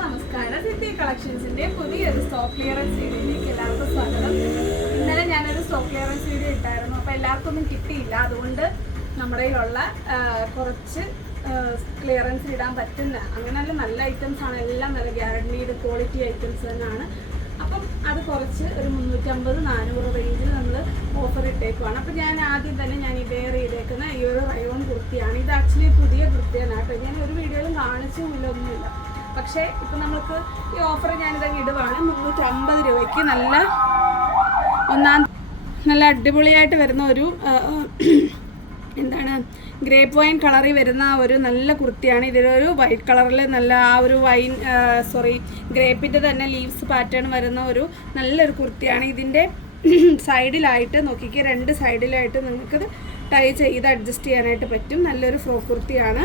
നമസ്കാരം. സിറ്റി കളക്ഷൻസിന്റെ പുതിയൊരു stock clearance വീഡിയോയിലേക്ക് എല്ലാവർക്കും സ്വാഗതം. ഇന്നലെ ഞാനൊരു സ്റ്റോക്ക് ക്ലിയറൻസ് വീഡിയോ ഇട്ടായിരുന്നു. അപ്പോൾ എല്ലാവർക്കും ഒന്നും കിട്ടിയില്ല. അതുകൊണ്ട് നമ്മുടെ കയ്യിലുള്ള കുറച്ച് ക്ലിയറൻസ് ഇടാൻ പറ്റുന്ന അങ്ങനെയുള്ള നല്ല ഐറ്റംസ് ആണ്. എല്ലാം നല്ല ഗ്യാരണ്ടീഡ് ക്വാളിറ്റി ഐറ്റംസ് തന്നെയാണ്. അപ്പം അത് കുറച്ച് ഒരു മുന്നൂറ്റമ്പത് നാനൂറ് റേഞ്ചിൽ നമ്മൾ ഓഫർ ഇട്ടേക്കുവാണ്. അപ്പം ഞാൻ ആദ്യം തന്നെ ഞാൻ ഈ വെയർ ചെയ്തേക്കുന്ന ഈ ഒരു റയോൺ കുർത്തിയാണ്. ഇത് ആക്ച്വലി പുതിയ കുർത്തിയാണ് കേട്ടോ. ഞാൻ ഒരു വീഡിയോയിലും കാണിച്ചുമില്ല ഒന്നുമില്ല. പക്ഷേ ഇപ്പം നമ്മൾക്ക് ഈ ഓഫർ ഞാനിതങ്ങ് ഇടുവാണ്. മുന്നൂറ്റമ്പത് രൂപയ്ക്ക് നല്ല ഒന്നാം നല്ല അടിപൊളിയായിട്ട് വരുന്ന ഒരു എന്താണ് ഗ്രേപ്പ് വൈൻ കളറിൽ വരുന്ന ഒരു നല്ല കുർത്തിയാണ്. ഇതിലൊരു വൈറ്റ് കളറിൽ നല്ല ആ ഒരു വൈൻ സോറി ഗ്രേപ്പിന്റെ തന്നെ ലീവ്സ് പാറ്റേൺ വരുന്ന ഒരു നല്ലൊരു കുർത്തിയാണ്. ഇതിന്റെ സൈഡിലായിട്ട് നോക്കിക്കുക രണ്ട് സൈഡിലായിട്ട് നിങ്ങൾക്കത് ടൈ ചെയ്ത് അഡ്ജസ്റ്റ് ചെയ്യാനായിട്ട് പറ്റും. നല്ലൊരു ഫ്രോ കുർത്തിയാണ്.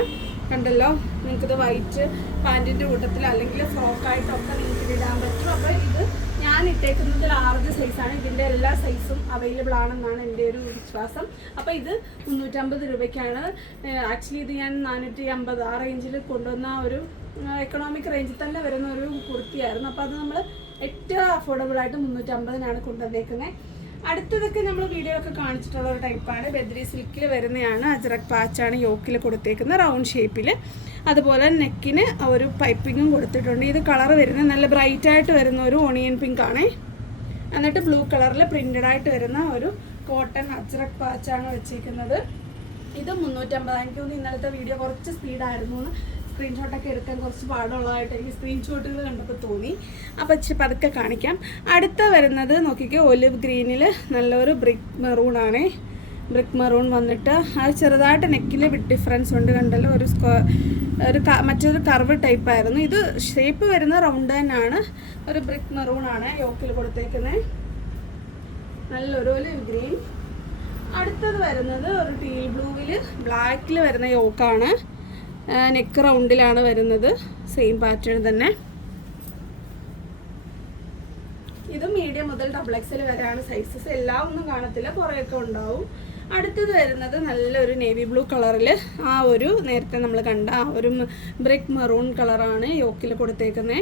കണ്ടല്ലോ? നിങ്ങൾക്കിത് വൈറ്റ് പാന്റിന്റെ കൂട്ടത്തിൽ അല്ലെങ്കിൽ ഫ്രോക്കായിട്ടൊക്കെ നിങ്ങൾക്ക് ഇടാൻ പറ്റും. അപ്പോൾ ഇത് ഞാൻ ഇട്ടേക്കുന്നത് ലാർജ് സൈസാണ് ഇതിന്റെ എല്ലാ സൈസും അവൈലബിൾ ആണെന്നാണ് എന്റെ ഒരു വിശ്വാസം. അപ്പോൾ ഇത് മുന്നൂറ്റമ്പത് രൂപയ്ക്കാണ്. ആക്ച്വലി ഇത് ഞാൻ നാനൂറ്റി അമ്പത് ആ റേഞ്ചിൽ കൊണ്ടുവന്ന ഒരു എക്കണോമിക് റേഞ്ചിൽ തന്നെ വരുന്ന ഒരു കുർത്തിയായിരുന്നു. അപ്പോൾ അത് നമ്മൾ ഏറ്റവും അഫോർഡബിൾ ആയിട്ട് മുന്നൂറ്റമ്പതിനാണ് കൊണ്ടുവന്നേക്കുന്നത് അടുത്തതൊക്കെ നമ്മൾ വീഡിയോ ഒക്കെ കാണിച്ചിട്ടുള്ള ഒരു ടൈപ്പാണ് ബദ്രി സിൽക്കിൽ വരുന്നതാണ് അജറക് പാച്ചാണ് യോക്കിൽ കൊടുത്തേക്കുന്നത് റൗണ്ട് ഷേപ്പിൽ അതുപോലെ നെക്കിന് ഒരു പൈപ്പിങ്ങും കൊടുത്തിട്ടുണ്ട്. ഇത് കളർ വരുന്ന നല്ല ബ്രൈറ്റ് ആയിട്ട് വരുന്ന ഒരു ഓണിയൻ പിങ്ക് ആണേ. എന്നിട്ട് ബ്ലൂ കളറിൽ പ്രിന്റഡ് ആയിട്ട് വരുന്ന ഒരു കോട്ടൺ അജ്രക് പാച്ചാണ് വെച്ചിരിക്കുന്നത്. ഇത് മുന്നൂറ്റമ്പത് എനിക്ക് തോന്നുന്നു ഇന്നലത്തെ വീഡിയോ കുറച്ച് സ്പീഡായിരുന്നു എന്ന് സ്ക്രീൻഷോട്ടൊക്കെ എടുക്കാൻ കുറച്ച് പാടുള്ളതായിട്ട് എനിക്ക് സ്ക്രീൻഷോട്ടുകൾ കണ്ടപ്പോൾ തോന്നി. അപ്പോൾ ഇച്ചിരി പതുക്കെ കാണിക്കാം. അടുത്ത വരുന്നത് നോക്കിക്കോ ഒലിവ് ഗ്രീനിൽ നല്ലൊരു ബ്രിക്ക് മെറൂൺ ആണ്. ബ്രിക്ക് മെറൂൺ വന്നിട്ട് അത് ചെറുതായിട്ട് നെക്കിൽ ഡിഫറൻസ് ഉണ്ട് കണ്ടല്ലോ. ഒരു സ്ക്വയർ ഒരു മറ്റൊരു കർവ് ടൈപ്പ് ആയിരുന്നു. ഇത് ഷേപ്പ് വരുന്ന റൗണ്ട് തന്നെയാണ് ഒരു ബ്രിക്ക് മെറൂൺ ആണ് യോക്കിൽ കൊടുത്തേക്കുന്നത് നല്ലൊരു ഗ്രീൻ അടുത്തത് വരുന്നത് ഒരു ടീൽ ബ്ലൂവിൽ ബ്ലാക്കിൽ വരുന്ന യോക്കാണ്. നെക്ക് റൗണ്ടിലാണ് വരുന്നത്. സെയിം പാറ്റേൺ തന്നെ. ഇത് മീഡിയം മുതൽ ഡബിൾ എക്സൽ വരെയാണ് സൈസസ് എല്ലാം ഒന്നും കാണത്തില്ല. കുറേയൊക്കെ ഉണ്ടാവും. അടുത്തത് വരുന്നത് നല്ലൊരു നേവി ബ്ലൂ കളറിൽ ആ ഒരു നേരത്തെ നമ്മൾ കണ്ട ആ ഒരു ബ്രിക്ക് മെറൂൺ കളറാണ് യോക്കിൽ കൊടുത്തേക്കുന്നത്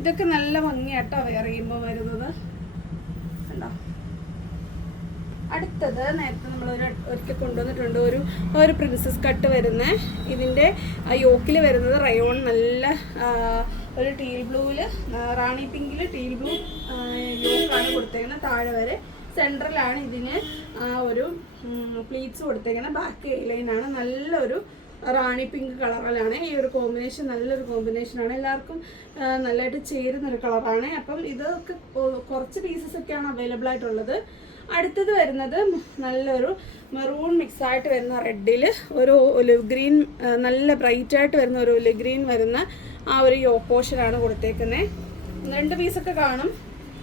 ഇതൊക്കെ നല്ല ഭംഗിയാട്ടോ വെയർ ചെയ്യുമ്പോൾ വരുന്നത്. കണ്ടോ? അടുത്തത് നേരത്തെ നമ്മൾ ഒരു ഒരിക്കൽ കൊണ്ടുവന്നിട്ടുണ്ട്. ഒരു ഒരു പ്രിൻസസ് കട്ട് വരുന്ന. ഇതിന്റെ യോക്കിൽ വരുന്നത് റയോൺ നല്ല ഒരു ടീൽ ബ്ലൂവിൽ റാണി പിങ്കിൽ ടീൽ ബ്ലൂ യോക്കാണ് കൊടുത്തേക്കുന്നത്. താഴെ വരെ സെൻട്രലാണ് ഇതിന് ആ ഒരു പ്ലീറ്റ്സ് കൊടുത്തേക്കുന്നത് ബാക്ക് ലൈനാണ് നല്ലൊരു റാണി പിങ്ക് കളറിലാണ്. ഈ ഒരു കോമ്പിനേഷൻ നല്ലൊരു കോമ്പിനേഷനാണ് എല്ലാവർക്കും നല്ലതായിട്ട് ചേരുന്ന ഒരു കളറാണ്. അപ്പം ഇതൊക്കെ കുറച്ച് പീസസ് ഒക്കെയാണ് അവൈലബിൾ ആയിട്ടുള്ളത്. അടുത്തത് വരുന്നത് നല്ലൊരു മെറൂൺ മിക്സ് ആയിട്ട് വരുന്ന റെഡിൽ ഒരു ഒലിവ് ഗ്രീൻ നല്ല ബ്രൈറ്റ് ആയിട്ട് വരുന്ന ഒരു ഒലിവ് ഗ്രീൻ വരുന്ന ആ ഒരു യോ പോർഷനാണ് കൊടുത്തേക്കുന്നത് രണ്ട് പീസൊക്കെ കാണും.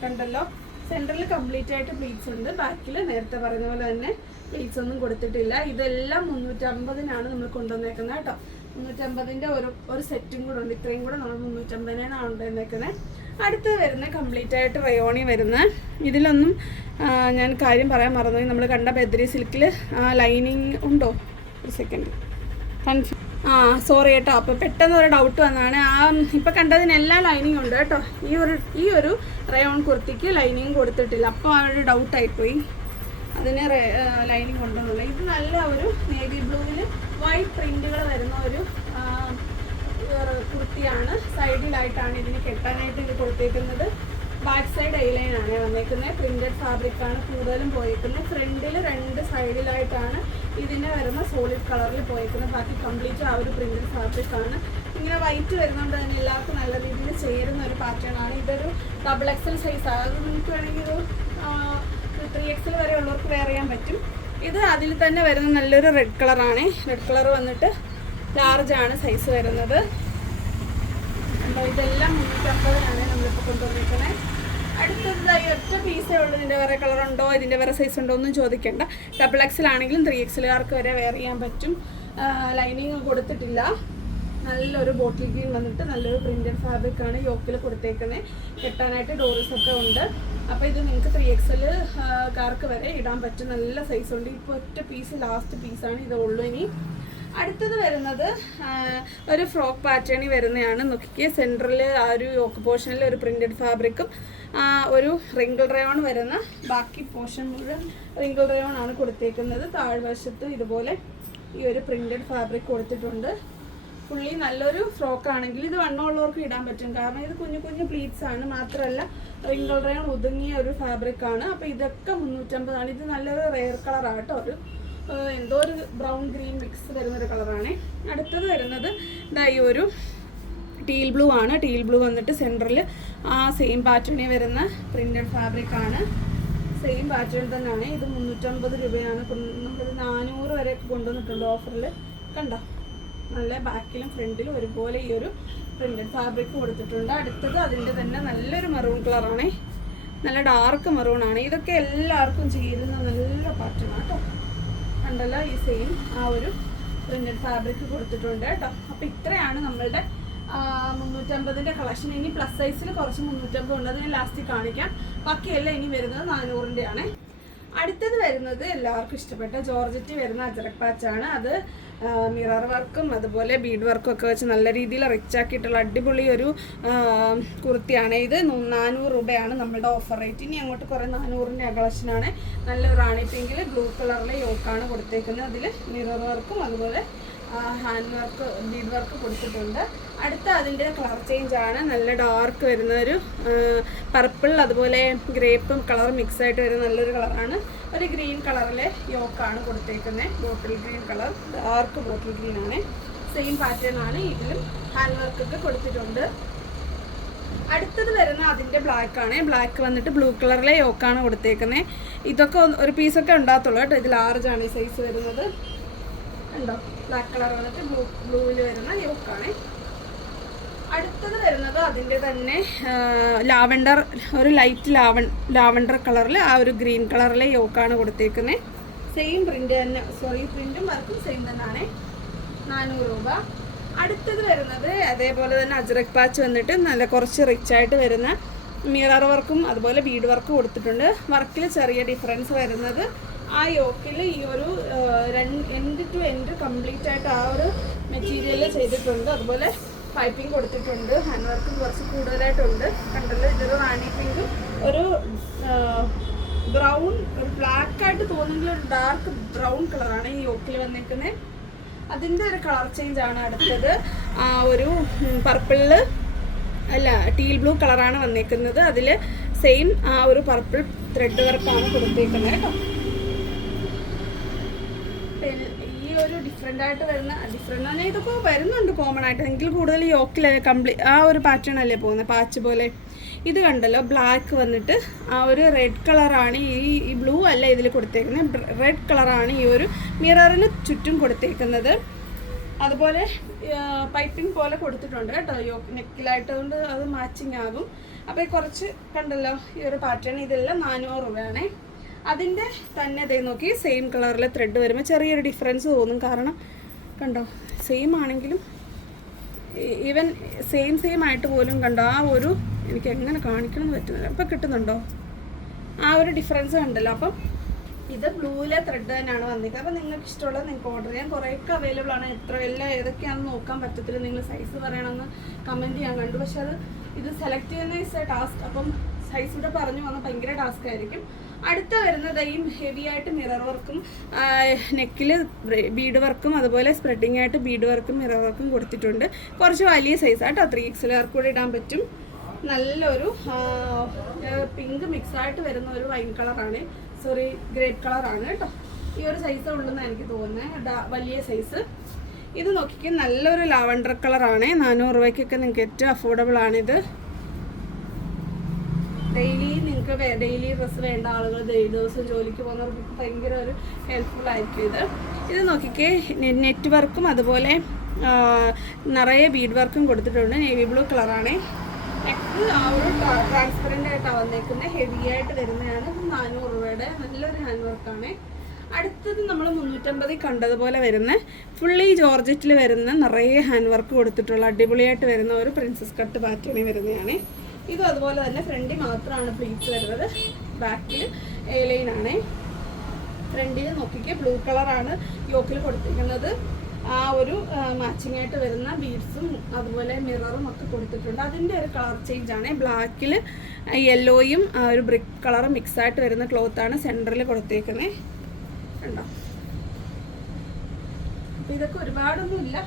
കണ്ടല്ലോ? സെന്ററിൽ കംപ്ലീറ്റ് ആയിട്ട് പ്ലീറ്റ്സ് ഉണ്ട്. ബാക്കിൽ നേരത്തെ പറഞ്ഞ പോലെ തന്നെ പ്ലീറ്റ്സ് ഒന്നും കൊടുത്തിട്ടില്ല. ഇതെല്ലാം മുന്നൂറ്റമ്പതിനാണ് നമ്മൾ കൊണ്ടുവന്നേക്കുന്നത് കേട്ടോ. മുന്നൂറ്റമ്പതിന്റെ ഒരു ഒരു സെറ്റും കൂടെ ഉണ്ട്. ഇത്രയും കൂടെ നമ്മൾ മുന്നൂറ്റമ്പതിനാണ് കൊണ്ടുവന്നേക്കുന്നത്. അടുത്ത് വരുന്ന കംപ്ലീറ്റ് ആയിട്ട് റയോണി വരുന്ന. ഇതിലൊന്നും ഞാൻ കാര്യം പറയാൻ മറന്നു നമ്മൾ കണ്ട ബദ്രി സിൽക്കിൽ ലൈനിങ് ഉണ്ടോ? ഒരു സെക്കൻഡ് കൺഫ്യൂ ആ സോറി കേട്ടോ. അപ്പോൾ പെട്ടെന്ന് ഒരു ഡൗട്ട് വന്നതാണ് ആ ഇപ്പം കണ്ടതിനെല്ലാം ലൈനിങ് ഉണ്ട് കേട്ടോ. ഈ ഒരു ഈ ഒരു റയോൺ കുർത്തിക്ക് ലൈനിങ് കൊടുത്തിട്ടില്ല. അപ്പോൾ ആ ഒരു ഡൗട്ടായിപ്പോയി അതിന് ലൈനിങ് കൊണ്ടുവന്നില്ല ഇത് നല്ല ഒരു നേവി ബ്ലൂവിൽ വൈറ്റ് പ്രിന്റുകൾ വരുന്ന ഒരു കുർത്തിയാണ്. സൈഡിലായിട്ടാണ് ഇതിന് കെട്ടാനായിട്ട് ഇത് കൊടുത്തേക്കുന്നത്. ബാക്ക് സൈഡ് ഐ ലൈൻ ആണ് വന്നേക്കുന്നത്. പ്രിന്റഡ് ഫാബ്രിക് ആണ് കൂടുതലും പോയേക്കുന്നത്. ഫ്രണ്ടിൽ രണ്ട് സൈഡിലായിട്ടാണ് ഇതിന് വരുന്ന സോളിഡ് കളറിൽ പോയേക്കുന്നത്. ബാക്കി കംപ്ലീറ്റ് ആ ഒരു പ്രിന്റഡ് ഫാബ്രിക് ആണ്. ഇങ്ങനെ വൈറ്റ് വരുന്നതുകൊണ്ട് തന്നെ എല്ലാവർക്കും നല്ല രീതിയിൽ ചേരുന്ന ഒരു പാറ്റേൺ ആണ്. ഇതൊരു ഡബിൾ എക്സൽ സൈസ് അത് നിങ്ങൾക്ക് വേണമെങ്കിൽ ഒരു ത്രീ എക്സൽ വരെ ഉള്ളവർക്ക് വെയർ ചെയ്യാൻ പറ്റും. ഇത് അതിൽ തന്നെ വരുന്ന നല്ലൊരു റെഡ് കളറാണ് റെഡ് കളർ വന്നിട്ട് ലാർജ് ആണ് സൈസ് വരുന്നത്. അപ്പോൾ ഇതെല്ലാം മുന്നൂറ്റമ്പതിനാണ് നമ്മളിപ്പോൾ കൊണ്ടുവന്നിരിക്കുന്നത് അടുത്തത് ഒറ്റ പീസേ ഉള്ളൂ. ഇതിന്റെ വേറെ കളർ ഉണ്ടോ? ഇതിന്റെ വേറെ സൈസ് ഉണ്ടോ ഒന്നും ചോദിക്കേണ്ട. ഡബിൾ എക്സിലാണെങ്കിലും ത്രീ എക്സിലുകാർക്ക് വരെ വെയർ ചെയ്യാൻ പറ്റും. ലൈനിങ് കൊടുത്തിട്ടില്ല. നല്ലൊരു ബോട്ടിൽ ഗ്രീൻ വന്നിട്ട് നല്ലൊരു പ്രിന്റഡ് ഫാബ്രിക് ആണ് യോക്കിൽ കൊടുത്തേക്കുന്നത് കെട്ടാനായിട്ട് ഡോറീസ് ഒക്കെ ഉണ്ട്. അപ്പോൾ ഇത് നിങ്ങൾക്ക് ത്രീ എക്സൽ കാർക്ക് വരെ ഇടാൻ പറ്റും. നല്ല സൈസ് ഉണ്ട്. ഇപ്പോൾ ഒറ്റ പീസ് ലാസ്റ്റ് പീസാണ് ഇത് ഉള്ളൂ ഇനി. അടുത്തത് വരുന്നത് ഒരു ഫ്രോക്ക് പാറ്റേണിൽ വരുന്നതാണ്. നോക്കിക്കേ സെന്ററിൽ ആ ഒരു യോക്ക് പോർഷനിൽ ഒരു പ്രിന്റഡ് ഫാബ്രിക്കും ഒരു റിങ്കിൾ റയോൺ വരുന്ന ബാക്കി പോർഷൻ മുഴുവൻ റിങ്കിൾ റയോൺ ആണ് കൊടുത്തേക്കുന്നത്. താഴ്വശത്ത് ഇതുപോലെ ഈ ഒരു പ്രിന്റഡ് ഫാബ്രിക് കൊടുത്തിട്ടുണ്ട്. പുള്ളി നല്ലൊരു ഫ്രോക്ക് ആണെങ്കിൽ ഇത് വണ്ണമുള്ളവർക്ക് ഇടാൻ പറ്റും. കാരണം ഇത് കുഞ്ഞു കുഞ്ഞു പ്ലീറ്റ്സ് ആണ്. മാത്രമല്ല റിങ്കിൾ റയോൺ ഒതുങ്ങിയ ഒരു ഫാബ്രിക് ആണ്. അപ്പോൾ ഇതൊക്കെ മുന്നൂറ്റമ്പതാണ്. ഇത് നല്ലൊരു റെയർ കളറാണ് കേട്ടോ ഒരു എന്തോ ഒരു ബ്രൗൺ ഗ്രീൻ മിക്സ് വരുന്ന ഒരു കളറാണ് അടുത്തത് വരുന്നത് ഇതാ ഈ ഒരു ടീൽ ബ്ലൂ ആണ്. ടീൽ ബ്ലൂ വന്നിട്ട് സെന്ററിൽ ആ സെയിം പാറ്റേണിൽ വരുന്ന പ്രിന്റഡ് ഫാബ്രിക് ആണ്. സെയിം പാറ്റേൺ തന്നെയാണ്. ഇത് മുന്നൂറ്റമ്പത് രൂപയാണ്. നമ്മളൊരു നാനൂറ് വരെ കൊണ്ടുവന്നിട്ടുണ്ട് ഓഫറിൽ കണ്ടോ? നല്ല ബാക്കിലും ഫ്രണ്ടിലും ഒരുപോലെ ഈ ഒരു പ്രിന്റഡ് ഫാബ്രിക് കൊടുത്തിട്ടുണ്ട്. അടുത്തത് അതിന്റെ തന്നെ നല്ലൊരു മെറൂൺ കളറാണ് നല്ല ഡാർക്ക് മെറൂൺ ആണ്. ഇതൊക്കെ എല്ലാവർക്കും ചെയ്യുന്ന നല്ല പാറ്റേൺ കേട്ടോ. കണ്ടല്ലോ ഈ സെയിം ആ ഒരു പ്രിന്റഡ് ഫാബ്രിക് കൊടുത്തിട്ടുണ്ട് കേട്ടോ. അപ്പൊ ഇത്രയാണ് നമ്മളുടെ മുന്നൂറ്റമ്പതിന്റെ കളക്ഷൻ ഇനി പ്ലസ് സൈസിൽ കുറച്ച് മുന്നൂറ്റമ്പത് ഉണ്ട് അത് ഞാൻ കാണിക്കാം. ബാക്കിയെല്ലാം ഇനി വരുന്നത് നാനൂറിന്റെ ആണ് അടുത്തത് വരുന്നത് എല്ലാവർക്കും ഇഷ്ടപ്പെട്ട ജോർജറ്റ് വരുന്ന അജറക് പാച്ചാണ്. അത് മിറർ വർക്കും അതുപോലെ ബീഡ് വർക്കും ഒക്കെ വെച്ച് നല്ല രീതിയിൽ റിച്ച് ആക്കിയിട്ടുള്ള അടിപൊളി ഒരു കുർത്തിയാണ്. ഇത് നാനൂറ് രൂപയാണ് നമ്മുടെ ഓഫർ റേറ്റ് ഇനി അങ്ങോട്ട് കുറേ നാനൂറിന്റെ കളക്ഷനാണ് നല്ല റാണി ബ്ലൂ കളറിലെ യോക്കാണ് കൊടുത്തേക്കുന്നത്. അതിൽ മിറർ വർക്കും അതുപോലെ ഹാൻഡ് വർക്ക് ബീഡ് വർക്ക് കൊടുത്തിട്ടുണ്ട്. അടുത്ത അതിന്റെ കളർ ചേഞ്ച് ആണ്. നല്ല ഡാർക്ക് വരുന്ന ഒരു പർപ്പിൾ അതുപോലെ ഗ്രേപ്പും കളർ മിക്സ് ആയിട്ട് വരുന്ന നല്ലൊരു കളറാണ് ഒരു ഗ്രീൻ കളറിലെ യോക്കാണ് കൊടുത്തേക്കുന്നത് bottle green colour dark bottle green ആണ്. സെയിം പാറ്റേൺ ആണ് ഇതിലും ഹാൻഡ് വർക്ക് ഒക്കെ കൊടുത്തിട്ടുണ്ട്. അടുത്തത് വരുന്ന അതിന്റെ ബ്ലാക്ക് ആണ്. ബ്ലാക്ക് വന്നിട്ട് ബ്ലൂ കളറിലെ യോക്കാണ് കൊടുത്തേക്കുന്നത് ഇതൊക്കെ ഒരു പീസൊക്കെ ഉണ്ടാകത്തുള്ളൂ കേട്ടോ. ഇത് ലാർജ് ആണ് ഈ സൈസ് വരുന്നത്. ഉണ്ടോ? ബ്ലാക്ക് കളർ വന്നിട്ട് ബ്ലൂ ബ്ലൂവിൽ വരുന്ന യോക്കാണ് അടുത്തത് വരുന്നത് അതിന്റെ തന്നെ ലാവൻഡർ ഒരു ലൈറ്റ് ലാവൺ ലാവൻഡർ കളറിൽ ആ ഒരു ഗ്രീൻ കളറിലെ യോക്കാണ് കൊടുത്തേക്കുന്നത് സെയിം പ്രിന്റ് തന്നെ സോറി പ്രിന്റും വർക്കും സെയിം തന്നെയാണ് നാനൂറ് രൂപ. അടുത്തത് വരുന്നത് അതേപോലെ തന്നെ അജ്രക് പാച്ച് വന്നിട്ട് നല്ല കുറച്ച് റിച്ച് ആയിട്ട് വരുന്ന മിറർ വർക്കും അതുപോലെ ബീഡ് വർക്കും കൊടുത്തിട്ടുണ്ട്. വർക്കിൽ ചെറിയ ഡിഫറൻസ് വരുന്നത് ആ യോക്കിൽ ഈ ഒരു എൻഡ് ടു എൻഡ് കംപ്ലീറ്റ് ആയിട്ട് ആ ഒരു മെറ്റീരിയൽ ചെയ്തിട്ടുണ്ട്. അതുപോലെ പൈപ്പിംഗ് കൊടുത്തിട്ടുണ്ട്. ഹാൻഡ് വർക്കും കുറച്ച് കൂടുതലായിട്ടുണ്ട്. കണ്ടല്ലോ ഇതൊരു റാണി പിങ്ക് ഒരു ബ്രൗൺ ഒരു ബ്ലാക്ക് ആയിട്ട് തോന്നുന്ന ഒരു ഡാർക്ക് ബ്രൗൺ കളറാണ് ഈ യോക്കിൽ വന്നിരിക്കുന്നത് അതിന്റെ ഒരു കളർ ചേഞ്ച് ആണ് അടുത്തത്. ആ ഒരു പർപ്പിളിൽ അല്ല ടീൽ ബ്ലൂ കളറാണ് വന്നേക്കുന്നത് അതിൽ സെയിം ആ ഒരു പർപ്പിൾ ത്രെഡ് വർക്കാണ് കൊടുത്തേക്കുന്നത് കേട്ടോ. ഈ ഒരു ഡിഫറെന്റ് ആയിട്ട് വരുന്ന ഡിഫറെന്റ് ആണ് ഇതൊക്കെ വരുന്നുണ്ട് കോമൺ ആയിട്ട്. എങ്കിൽ കൂടുതൽ യോക്കിൽ കംപ്ലീറ്റ് ആ ഒരു പാറ്റേൺ അല്ലേ പോകുന്നത് പാച്ച് പോലെ. ഇത് കണ്ടല്ലോ ബ്ലാക്ക് വന്നിട്ട് ആ ഒരു റെഡ് കളറാണ് ഈ ഈ ബ്ലൂ അല്ല ഇതിൽ കൊടുത്തേക്കുന്നത് റെഡ് കളറാണ് ഈ ഒരു മിററിന് ചുറ്റും കൊടുത്തേക്കുന്നത്. അതുപോലെ പൈപ്പിംഗ് പോലെ കൊടുത്തിട്ടുണ്ട് കേട്ടോ. യോ നെക്കിലായിട്ട് കൊണ്ട് അത് മാച്ചിങ് ആകും. അപ്പോൾ കുറച്ച് കണ്ടല്ലോ ഈ ഒരു പാറ്റേൺ ഇതെല്ലാം നാനൂറ് രൂപയാണേ. അതിന്റെ തന്നെ ഇതേ നോക്കി സെയിം കളറിലെ ത്രെഡ് വരുമ്പോൾ ചെറിയൊരു ഡിഫറൻസ് തോന്നും. കാരണം കണ്ടോ സെയിം ആണെങ്കിലും ഈവൻ സെയിം സെയിം ആയിട്ട് പോലും കണ്ടോ ആ ഒരു എനിക്ക് എങ്ങനെ കാണിക്കണമെന്ന് പറ്റുന്നില്ല. അപ്പോൾ കിട്ടുന്നുണ്ടോ? ആ ഒരു ഡിഫറൻസ് കണ്ടല്ലോ അപ്പം ഇത് ബ്ലൂവിലെ ത്രെഡ് തന്നെയാണ് വന്നിരിക്കുന്നത്. അപ്പോൾ നിങ്ങൾക്ക് ഇഷ്ടമുള്ളത് നിങ്ങൾക്ക് ഓർഡർ ചെയ്യാം. കുറേയൊക്കെ അവൈലബിൾ ആണ്. എത്ര എല്ലാം ഏതൊക്കെയാണെന്ന് നോക്കാൻ പറ്റത്തില്ല. നിങ്ങൾ സൈസ് പറയണമെന്ന് കമന്റ് ചെയ്യാൻ കണ്ടു. പക്ഷേ അത് ഇത് സെലക്ട് ചെയ്യുന്ന ഇസ് എ ടാസ്ക് അപ്പം സൈസ് ഇവിടെ പറഞ്ഞു വന്നാൽ ഭയങ്കര ടാസ്ക് ആയിരിക്കും. അടുത്ത വരുന്നത് ഈ ഹെവി ആയിട്ട് മിറർ വർക്കും നെക്കിൽ ബീഡ് വർക്കും അതുപോലെ സ്പ്രെഡിങ് ആയിട്ട് ബീഡ് വർക്കും മിറർ വർക്കും കൊടുത്തിട്ടുണ്ട്. കുറച്ച് വലിയ സൈസ് ആട്ടോ ത്രീ എക്സിലാർക്ക് കൂടെ ഇടാൻ പറ്റും. നല്ലൊരു പിങ്ക് മിക്സ് ആയിട്ട് വരുന്ന ഒരു വൈൻ കളറാണ് സോറി ഗ്രേപ്പ് കളറാണ് കേട്ടോ. ഈ ഒരു സൈസ് ഉള്ളെന്ന് എനിക്ക് തോന്നുന്നത് വലിയ സൈസ് ഇത് നോക്കിക്കാൻ നല്ലൊരു ലാവണ്ടർ കളറാണ് നാനൂറ് രൂപയ്ക്കൊക്കെ നിങ്ങൾക്ക് ഏറ്റവും അഫോർഡബിൾ ആണിത്. ഡെയിലി ഡെയിലി ഡ്രസ്സ് വേണ്ട ആളുകൾ ദിവസം ജോലിക്ക് പോകുന്നവർക്ക് ഭയങ്കര ഒരു ഹെൽപ്ഫുൾ ആയിരിക്കും ഇത്. ഇത് നോക്കിക്കേ നെറ്റ് വർക്കും അതുപോലെ നിറയെ ബീഡ് വർക്കും കൊടുത്തിട്ടുണ്ട്. നേവി ബ്ലൂ കളറാണ് നെക്ക് ആ ഒരു ട്രാൻസ്പെറന്റ് ആയിട്ടാണ് വന്നേക്കുന്നത് ഹെവി ആയിട്ട് വരുന്നതാണ്. നാനൂറ് രൂപയുടെ നല്ലൊരു ഹാൻഡ് വർക്കാണ് അടുത്തത് നമ്മൾ മുന്നൂറ്റമ്പതിൽ കണ്ടതുപോലെ വരുന്ന ഫുള്ളി ജോർജറ്റിൽ വരുന്ന നിറയെ ഹാൻഡ് വർക്ക് കൊടുത്തിട്ടുള്ള അടിപൊളിയായിട്ട് വരുന്ന ഒരു പ്രിൻസസ് കട്ട് പാറ്റേണി വരുന്നതാണ്. ഇതും അതുപോലെ തന്നെ ഫ്രണ്ടിൽ മാത്രമാണ് പ്ലീറ്റ്സ് വരുന്നത്. ബാക്കിൽ എ ലൈൻ ആണ് ഫ്രണ്ടിൽ നോക്കിക്കുക ബ്ലൂ കളറാണ് യോക്കിൽ കൊടുത്തിരിക്കുന്നത്. ആ ഒരു മാച്ചിങ് ആയിട്ട് വരുന്ന ബീഡ്സും അതുപോലെ മിററും ഒക്കെ കൊടുത്തിട്ടുണ്ട്. അതിന്റെ ഒരു കളർ ചേഞ്ച് ആണ്. ബ്ലാക്കിൽ യെല്ലോയും ഒരു ബ്രിക്ക് കളറും മിക്സ് ആയിട്ട് വരുന്ന ക്ലോത്താണ് സെന്ററിൽ കൊടുത്തേക്കുന്നത് കണ്ടോ? അപ്പം ഇതൊക്കെ ഒരുപാടൊന്നുമില്ല.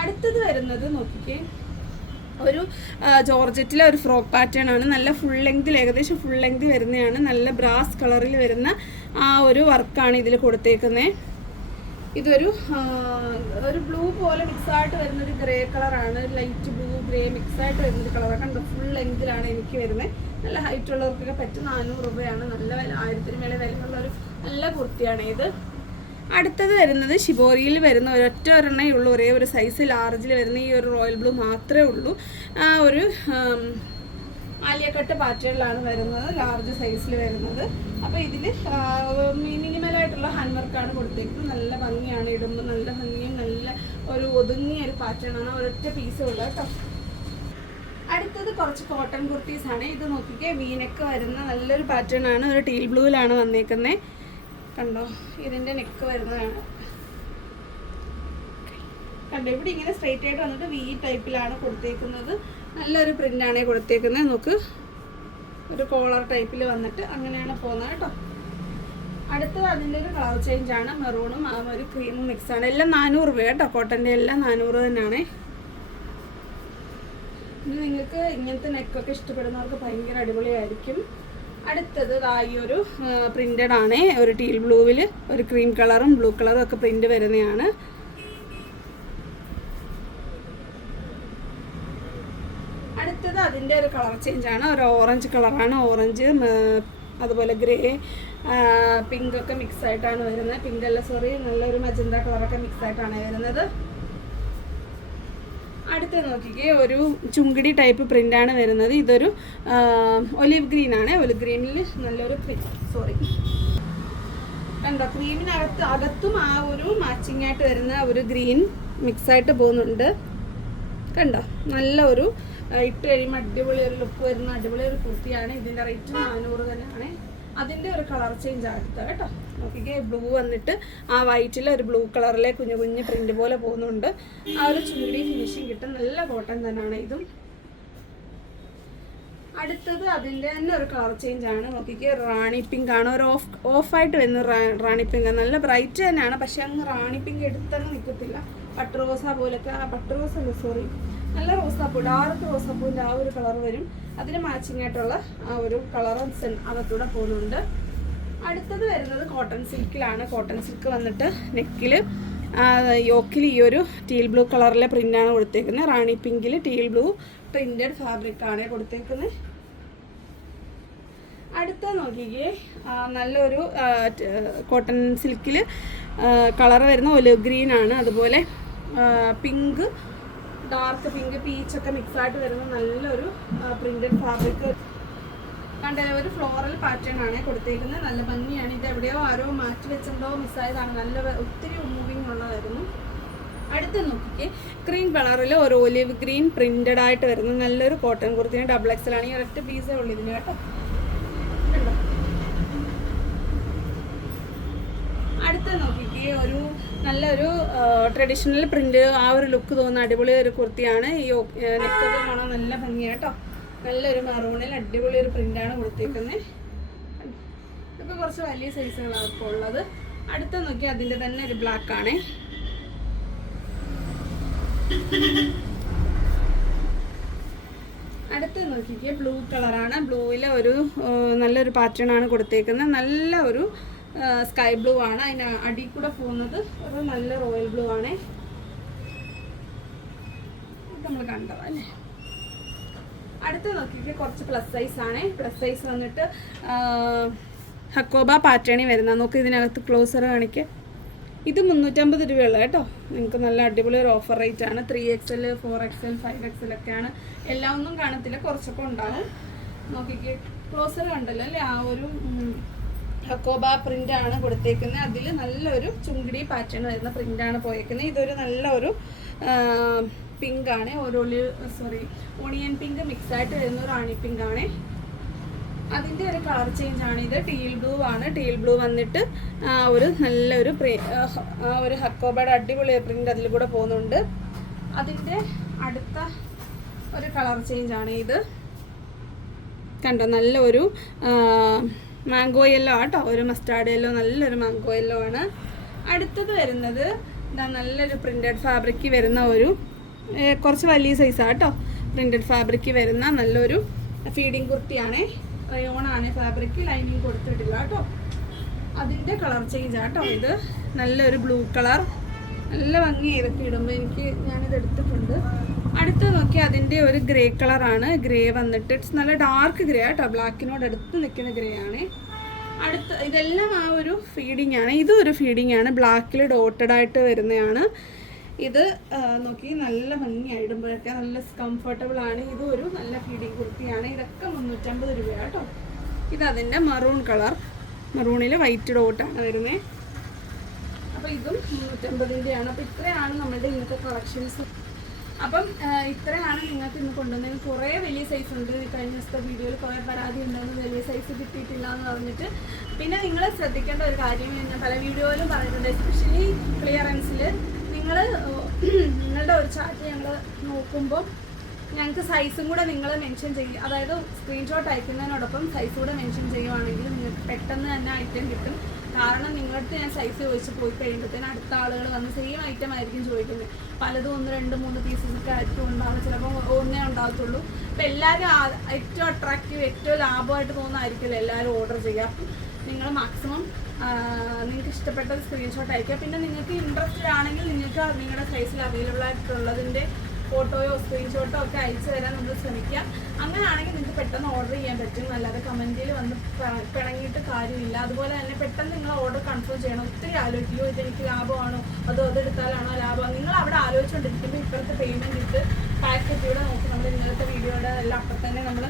അടുത്തത് വരുന്നത് നോക്കിക്കേ. ഒരു ജോർജറ്റിലെ ഒരു ഫ്രോക്ക് പാറ്റേൺ ആണ്. നല്ല ഫുൾ ലെങ്തിൽ ഏകദേശം ഫുൾ ലെങ്ത് വരുന്നതാണ്. നല്ല ബ്രാസ് കളറിൽ വരുന്ന ആ ഒരു വർക്കാണ് ഇതിൽ കൊടുത്തേക്കുന്നത് ഇതൊരു ഒരു ബ്ലൂ പോലെ മിക്സ് ആയിട്ട് വരുന്ന ഒരു ഗ്രേ കളറാണ് ലൈറ്റ് ബ്ലൂ ഗ്രേ മിക്സ് ആയിട്ട് വരുന്ന ഒരു കളർ കണ്ടോ? ഫുൾ ലെങ്തിലാണ് എനിക്ക് വരുന്നത് നല്ല ഹൈറ്റ് ഉള്ളവർക്കൊക്കെ പറ്റും നാനൂറ് രൂപയാണ്. നല്ല വില ആയിരത്തിന് മേലെ വിലയുള്ള ഒരു നല്ല കുർത്തിയാണ് ഇത്. അടുത്തത് വരുന്നത് ഷിബോരിയിൽ വരുന്ന ഒരൊറ്റ ഒരെണ്ണേ ഉള്ളൂ ഒരേ ഒരു സൈസ് ലാർജിൽ വരുന്ന ഈ ഒരു റോയൽ ബ്ലൂ മാത്രമേ ഉള്ളൂ. ആ ഒരു ആലിയക്കട്ട് പാറ്റേണിലാണ് വരുന്നത് ലാർജ് സൈസിൽ വരുന്നത്. അപ്പോൾ ഇതിൽ മിനിമലായിട്ടുള്ള ഹാൻഡ് വർക്കാണ് കൊടുത്തേക്കുന്നത്. നല്ല ഭംഗിയാണ് ഇടുമ്പോൾ നല്ല ഭംഗിയും നല്ല ഒരു ഒതുങ്ങിയ ഒരു പാറ്റേണാണ് ഒരൊറ്റ പീസേ ഉള്ളത് കേട്ടോ. അടുത്തത് കുറച്ച് കോട്ടൺ കുർത്തീസ് ആണ്. ഇത് നോക്കിക്കേ വീനക്ക് വരുന്ന നല്ലൊരു പാറ്റേൺ ആണ്. ഒരു ടീൽ ബ്ലൂവിലാണ് വന്നേക്കുന്നത് കണ്ടോ? ഇതിന്റെ നെക്ക് വരുന്നതാണ്. കണ്ടോ ഇവിടെ ഇങ്ങനെ സ്ട്രെയിറ്റ് ആയിട്ട് വന്നിട്ട് വി ടൈപ്പിലാണ് കൊടുത്തേക്കുന്നത്. നല്ലൊരു പ്രിന്റ് ആണ് കൊടുത്തേക്കുന്നത്. നോക്ക്. ഒരു കോളർ ടൈപ്പിൽ വന്നിട്ട് അങ്ങനെയാണ് പോകുന്നത് കേട്ടോ. അടുത്തത് അതിന്റെ ഒരു കളർ ചേഞ്ച് ആണ്. മെറൂണും ആ ഒരു ക്രീമും മിക്സ് ആണ്. എല്ലാം നാനൂറ് രൂപ കേട്ടോ. കോട്ടന്റെ എല്ലാം നാനൂറ് തന്നെയാണ്. നിങ്ങൾക്ക് ഇങ്ങനത്തെ നെക്കൊക്കെ ഇഷ്ടപ്പെടുന്നവർക്ക് ഭയങ്കര അടിപൊളിയായിരിക്കും. അടുത്തത് ഈ ഒരു പ്രിന്റഡ് ആണ്. ഒരു ടീൽ ബ്ലൂവിൽ ഒരു ക്രീം കളറും ബ്ലൂ കളറും ഒക്കെ പ്രിന്റ് വരുന്നതാണ് അടുത്തത് അതിന്റെ ഒരു കളർ ചേഞ്ച് ആണ്. ഒരു ഓറഞ്ച് കളറാണ് ഓറഞ്ച് അതുപോലെ ഗ്രേ പിങ്ക് ഒക്കെ മിക്സ് ആയിട്ടാണ് വരുന്നത്. പിങ്ക് അല്ല സോറി നല്ലൊരു മജന്ത കളറൊക്കെ മിക്സ് ആയിട്ടാണ് വരുന്നത്. അടുത്ത നോക്കിക്കേ ഒരു ചുങ്കിടി ടൈപ്പ് പ്രിന്റ് ആണ് വരുന്നത്. ഇതൊരു ഒലിവ് ഗ്രീൻ ആണ്. ഒലിവ് ഗ്രീനിൽ നല്ലൊരു സോറി കണ്ടോ ക്രീമിനകത്ത് അകത്തും ആ ഒരു മാച്ചിങ് ആയിട്ട് വരുന്ന ഒരു ഗ്രീൻ മിക്സ് ആയിട്ട് പോകുന്നുണ്ട്. കണ്ടോ നല്ല ഒരു ഇട്ട് കഴിയുമ്പോൾ അടിപൊളി ഒരു ലുക്ക് വരുന്ന അടിപൊളി ഒരു കുർത്തിയാണ്. ഇതിന്റെ റേറ്റ് നാനൂറ് തന്നെയാണ്. അതിന്റെ ഒരു കളർ ചേഞ്ച് അടുത്ത കേട്ടോ. നോക്കിക്കേ ബ്ലൂ വന്നിട്ട് ആ വൈറ്റിൽ ഒരു ബ്ലൂ കളറിലെ കുഞ്ഞു കുഞ്ഞു പ്രിന്റ് പോലെ പോകുന്നുണ്ട്. ആ ഒരു ചൂടി ഫിനിഷിങ് കിട്ടും. നല്ല കോട്ടൺ തന്നെയാണ് ഇതും. അടുത്തത് അതിന്റെ തന്നെ ഒരു കളർ ചേഞ്ച് ആണ്. നോക്കിക്ക് റാണി പിങ്ക് ആണ്. ഒരു ഓഫ് ഓഫായിട്ട് വരുന്ന റാണി പിങ്ക് നല്ല ബ്രൈറ്റ് തന്നെയാണ്. പക്ഷെ അങ്ങ് റാണി പിങ്ക് എടുത്തങ്ങ് നിൽക്കത്തില്ല പട്ട് റോസ പോലൊക്കെ ആ റോസ് അല്ല? സോറി നല്ല റോസാപ്പൂ ഡാർക്ക് റോസാപ്പൂവിന്റെ ആ ഒരു കളർ വരും. അതിന് മാച്ചിങ് ആയിട്ടുള്ള ആ ഒരു കളർ അകത്തൂടെ പോകുന്നുണ്ട്. അടുത്തത് വരുന്നത് കോട്ടൺ സിൽക്കിലാണ് കോട്ടൺ സിൽക്ക് വന്നിട്ട് നെക്കിൽ യോക്കിൽ ഈ ഒരു ടീൽ ബ്ലൂ കളറിലെ പ്രിന്റാണ് കൊടുത്തേക്കുന്നത് റാണി പിങ്കിൽ ടീൽ ബ്ലൂ പ്രിന്റഡ് ഫാബ്രിക്കാണ് കൊടുത്തേക്കുന്നത് അടുത്ത നോക്കിക്കേ നല്ലൊരു കോട്ടൺ സിൽക്കിൽ കളർ വരുന്ന ഒലിവ് ഗ്രീൻ ആണ്. അതുപോലെ പിങ്ക് ഡാർക്ക് പിങ്ക് പീച്ച് ഒക്കെ മിക്സ് ആയിട്ട് വരുന്ന നല്ലൊരു പ്രിന്റഡ് ഫാബ്രിക് കണ്ടല്ലോ ഒരു ഫ്ലോറൽ പാറ്റേൺ ആണ് കൊടുത്തേക്കുന്നത്. നല്ല ഭംഗിയാണ്. ഇത് എവിടെയോ ആരോ മാറ്റി വെച്ചിട്ടുണ്ടോ മിസ്സായതാണ് നല്ല ഒത്തിരി മൂവിങ് ഉള്ളതായിരുന്നു. അടുത്ത് നോക്കിക്കേ. ക്രീം കളറിൽ ഒരു ഒലിവ് ഗ്രീൻ പ്രിന്റഡ് ആയിട്ട് വരുന്ന നല്ലൊരു കോട്ടൺ കുർത്തിന് ഡബിൾ എക്സൽ ആണ്. ഈ ഒരൊറ്റ പീസേ ഉള്ളൂ ഇതിന് കേട്ടോ. അടുത്ത നോക്കിക്കേ. ഒരു നല്ലൊരു ട്രഡീഷണൽ പ്രിന്റ് ആ ഒരു ലുക്ക് തോന്നുന്ന അടിപൊളി ഒരു കുർത്തിയാണ്. ഈ നെക്കൊക്കെ കാണാൻ നല്ല ഭംഗിയാണ് നല്ലൊരു മറൂണിൽ അടിപൊളി ഒരു പ്രിന്റാണ് കൊടുത്തേക്കുന്നത് ഇതൊക്കെ കുറച്ച് വലിയ സൈസുകളാണ് ഇപ്പോൾ ഉള്ളത്. അടുത്ത നോക്കി അതിന്റെ തന്നെ ഒരു ബ്ലാക്ക് ആണേ. അടുത്ത് നോക്കിക്കുക ബ്ലൂ കളറാണ് ബ്ലൂവിലെ ഒരു നല്ലൊരു പാറ്റേൺ ആണ് കൊടുത്തേക്കുന്നത് നല്ല ഒരു സ്കൈ ബ്ലൂ ആണ്. അതിന് അടി കൂടെ പോകുന്നത് ഒരു നല്ല റോയൽ ബ്ലൂ ആണ്. നമ്മൾ കണ്ടതല്ലേ അടുത്ത് നോക്കിയിട്ട് കുറച്ച് പ്ലസ് സൈസ് ആണ്. പ്ലസ് സൈസ് വന്നിട്ട് ഹക്കോബ പാറ്റേണി വരുന്ന നോക്ക് ഇതിനകത്ത് ക്ലോസർ കാണിക്കുക ഇത് മുന്നൂറ്റമ്പത് രൂപയുള്ള കേട്ടോ. നിങ്ങൾക്ക് നല്ല അടിപൊളി ഒരു ഓഫർ റേറ്റ് ആണ്. Three X L four X L five X L ഒക്കെയാണ്. എല്ലാം ഒന്നും കാണത്തില്ല. കുറച്ചൊക്കെ ഉണ്ടാവും. നോക്കിക്കേ ക്ലോസർ കണ്ടല്ലോ അല്ലേ? ആ ഒരു ഹക്കോബ പ്രിന്റ് ആണ് കൊടുത്തേക്കുന്നത് അതിൽ നല്ലൊരു ചുങ്കിടി പാറ്റേൺ വരുന്ന പ്രിന്റ് ആണ് പോയേക്കുന്നത് ഇതൊരു നല്ലൊരു പിങ്ക് ആണ് ഒരു സോറി ഓണിയൻ പിങ്ക് മിക്സ് ആയിട്ട് വരുന്ന ഒരു ആണി പിങ്ക് ആണ് അതിന്റെ ഒരു കളർ ചേഞ്ച് ആണ് ഇത്. ടീൽ ബ്ലൂ ആണ്. ടീൽ ബ്ലൂ വന്നിട്ട് ഒരു നല്ലൊരു ഒരു ഹക്കോബയുടെ അടിപൊളി പ്രിന്റ് അതിൽ കൂടെ പോകുന്നുണ്ട്. അതിന്റെ അടുത്ത ഒരു കളർ ചേഞ്ച് ആണ് ഇത്. കണ്ടോ? നല്ല ഒരു മാംഗോ യെല്ലോ ആട്ടോ. ഒരു മസ്റ്റാർഡ് യെല്ലോ നല്ലൊരു മാംഗോ യെല്ലോ ആണ്. അടുത്തത് വരുന്നത് ഇതാ നല്ലൊരു പ്രിന്റഡ് ഫാബ്രിക്ക് വരുന്ന ഒരു കുറച്ച് വലിയ സൈസാണ് കേട്ടോ പ്രിന്റഡ് ഫാബ്രിക്ക് വരുന്ന നല്ലൊരു ഫീഡിങ് കുർത്തിയാണേ. റയോണാണ് ഫാബ്രിക്ക് ലൈനിങ് കൊടുത്തിട്ടില്ല കേട്ടോ അതിന്റെ കളർ ചേഞ്ച് ആട്ടോ ഇത്. നല്ലൊരു ബ്ലൂ കളർ നല്ല ഭംഗി ഇതൊക്കെ ഇടുമ്പോൾ എനിക്ക് ഞാനിത് എടുത്തിട്ടുണ്ട്. അടുത്ത് നോക്കി അതിന്റെ ഒരു ഗ്രേ കളറാണ്. ഗ്രേ വന്നിട്ട് ഇറ്റ്സ് നല്ല ഡാർക്ക് ഗ്രേ ആട്ടോ. ബ്ലാക്കിനോട് അടുത്ത് നിൽക്കുന്ന ഗ്രേ ആണ്. അടുത്ത് ഇതെല്ലാം ആ ഒരു ഫീഡിംഗ് ആണ്. ഇതും ഒരു ഫീഡിംഗ് ആണ്. ബ്ലാക്കിൽ ഡോട്ടഡ് ആയിട്ട് വരുന്നതാണ്. ഇത് നോക്കി നല്ല ഭംഗിയായി ഇടുമ്പോഴൊക്കെ നല്ല കംഫർട്ടബിൾ ആണ്. ഇതും ഒരു നല്ല ഫീഡിംഗ് കുർത്തിയാണ്. ഇതൊക്കെ മുന്നൂറ്റമ്പത് രൂപയാണ് കേട്ടോ ഇത് അതിന്റെ മറൂൺ കളർ മറൂണിൽ വൈറ്റ് ഡോട്ടാണ് വരുന്നത് അപ്പോൾ ഇതും മുന്നൂറ്റമ്പതിന്റെയാണ് അപ്പോൾ ഇത്രയാണ് നമ്മുടെ ഇന്നത്തെ കളക്ഷൻസ് അപ്പം ഇത്രയാണ് നിങ്ങൾക്ക് ഇന്ന് കൊണ്ടുവന്നത്. കുറേ വലിയ സൈസ് ഉണ്ട്. കഴിഞ്ഞ ദിവസത്തെ വീഡിയോയിൽ കുറേ പരാതി ഉണ്ടെന്ന് വലിയ സൈസ് കിട്ടിയിട്ടില്ല എന്ന് പറഞ്ഞിട്ട്. പിന്നെ നിങ്ങൾ ശ്രദ്ധിക്കേണ്ട ഒരു കാര്യം ഞാൻ പല വീഡിയോയിലും പറഞ്ഞിട്ടുണ്ട്. എസ്പെഷ്യലി ക്ലിയറൻസിൽ നിങ്ങൾ നിങ്ങളുടെ ഒരു ചാറ്റ് ഞങ്ങൾ നോക്കുമ്പോൾ ഞങ്ങൾക്ക് സൈസും കൂടെ നിങ്ങൾ മെൻഷൻ ചെയ്യും അതായത് സ്ക്രീൻഷോട്ട് അയക്കുന്നതിനോടൊപ്പം സൈസ് കൂടെ മെൻഷൻ ചെയ്യുവാണെങ്കിൽ നിങ്ങൾക്ക് പെട്ടെന്ന് തന്നെ ഐറ്റം കിട്ടും. കാരണം നിങ്ങളടുത്ത് ഞാൻ സൈസ് ചോദിച്ച് പോയി കഴിയുമ്പോഴത്തേന് അടുത്ത ആളുകൾ വന്ന് സെയിം ഐറ്റം ആയിരിക്കും ചോദിക്കുന്നത്. പലതും ഒന്ന് രണ്ട് മൂന്ന് പീസസ് ഒക്കെ ആയിരിക്കും ഉണ്ടാവുക. ചിലപ്പോൾ ഒന്നേ ഉണ്ടാകത്തുള്ളൂ. അപ്പം എല്ലാവരും ഏറ്റവും അട്രാക്റ്റീവ് ഏറ്റവും ലാഭമായിട്ട് തോന്നുന്നതായിരിക്കില്ല എല്ലാവരും ഓർഡർ ചെയ്യുക. അപ്പം നിങ്ങൾ മാക്സിമം നിങ്ങൾക്ക് ഇഷ്ടപ്പെട്ട സ്ക്രീൻഷോട്ട് അയക്കുക പിന്നെ നിങ്ങൾക്ക് ഇൻട്രസ്റ്റഡ് ആണെങ്കിൽ നിങ്ങൾക്ക് നിങ്ങളുടെ സൈസിൽ അവൈലബിൾ ആയിട്ടുള്ളതിന്റെ ഫോട്ടോയോ സ്ക്രീൻഷോട്ടോ ഒക്കെ അയച്ചു തരാൻ നമ്മൾ ശ്രമിക്കാം അങ്ങനെയാണെങ്കിൽ നിങ്ങൾക്ക് പെട്ടെന്ന് ഓർഡർ ചെയ്യാൻ പറ്റും. അല്ലാതെ കമന്റിൽ വന്ന് പിണങ്ങിയിട്ട് കാര്യമില്ല. അതുപോലെ തന്നെ പെട്ടെന്ന് നിങ്ങൾ ഓർഡർ കൺഫേം ചെയ്യണം. ഒത്തിരി ആലോചിക്കുമോ ഇത് എനിക്ക് ലാഭമാണോ? അതോ അതെടുത്താലാണോ ലാഭം? നിങ്ങൾ അവിടെ ആലോചിച്ചുകൊണ്ടിരിക്കുമ്പോൾ ഇപ്പോഴത്തെ പേയ്മെന്റ് ഇട്ട് പാക്കറ്റ് ഇവിടെ നോക്കി നമ്മൾ ഇന്നലത്തെ വീഡിയോയുടെ എല്ലാം അപ്പം തന്നെ നമ്മൾ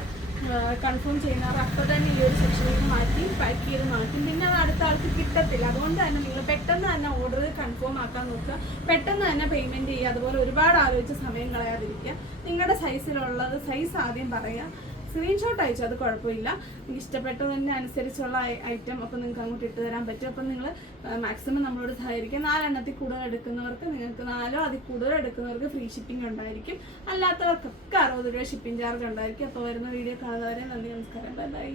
കൺഫേം ചെയ്യുന്ന അപ്പം തന്നെ ഈ ഒരു സെക്ഷനിലേക്ക് മാറ്റി പാക്ക് ചെയ്ത് മാറ്റും. പിന്നെ അത് അടുത്ത ആൾക്ക് കിട്ടത്തില്ല. അതുകൊണ്ട് തന്നെ നിങ്ങൾ പെട്ടെന്ന് തന്നെ ഓർഡർ കൺഫേം ആക്കാൻ നോക്കുക. പെട്ടെന്ന് തന്നെ പേയ്മെന്റ് ചെയ്യുക. അതുപോലെ ഒരുപാട് ആലോചിച്ച് സമയം കളയാതിരിക്കുക. നിങ്ങളുടെ സൈസിലുള്ളത് സൈസ് ആദ്യം പറയുക. സ്ക്രീൻഷോട്ട് അയച്ചു. അത് കുഴപ്പമില്ല. നിങ്ങൾക്ക് ഇഷ്ടപ്പെട്ടതിന്റെ അനുസരിച്ചുള്ള ഐറ്റം അപ്പോൾ നിങ്ങൾക്ക് അങ്ങോട്ട് ഇട്ട് തരാൻ പറ്റും. അപ്പം നിങ്ങൾ മാക്സിമം നമ്മളോട് സഹകരിക്കുക നാലെണ്ണത്തിൽ കൂടുതൽ എടുക്കുന്നവർക്ക് നിങ്ങൾക്ക് നാലോ അതിൽ കൂടുതൽ എടുക്കുന്നവർക്ക് ഫ്രീ ഷിപ്പിംഗ് ഉണ്ടായിരിക്കും. അല്ലാത്തവർക്കൊക്കെ അറുപത് രൂപ ഷിപ്പിംഗ് ചാർജ് ഉണ്ടായിരിക്കും. അപ്പോൾ വരുന്ന വീഡിയോ കാണുന്നവരെ നന്ദി നമസ്കാരം. Bye bye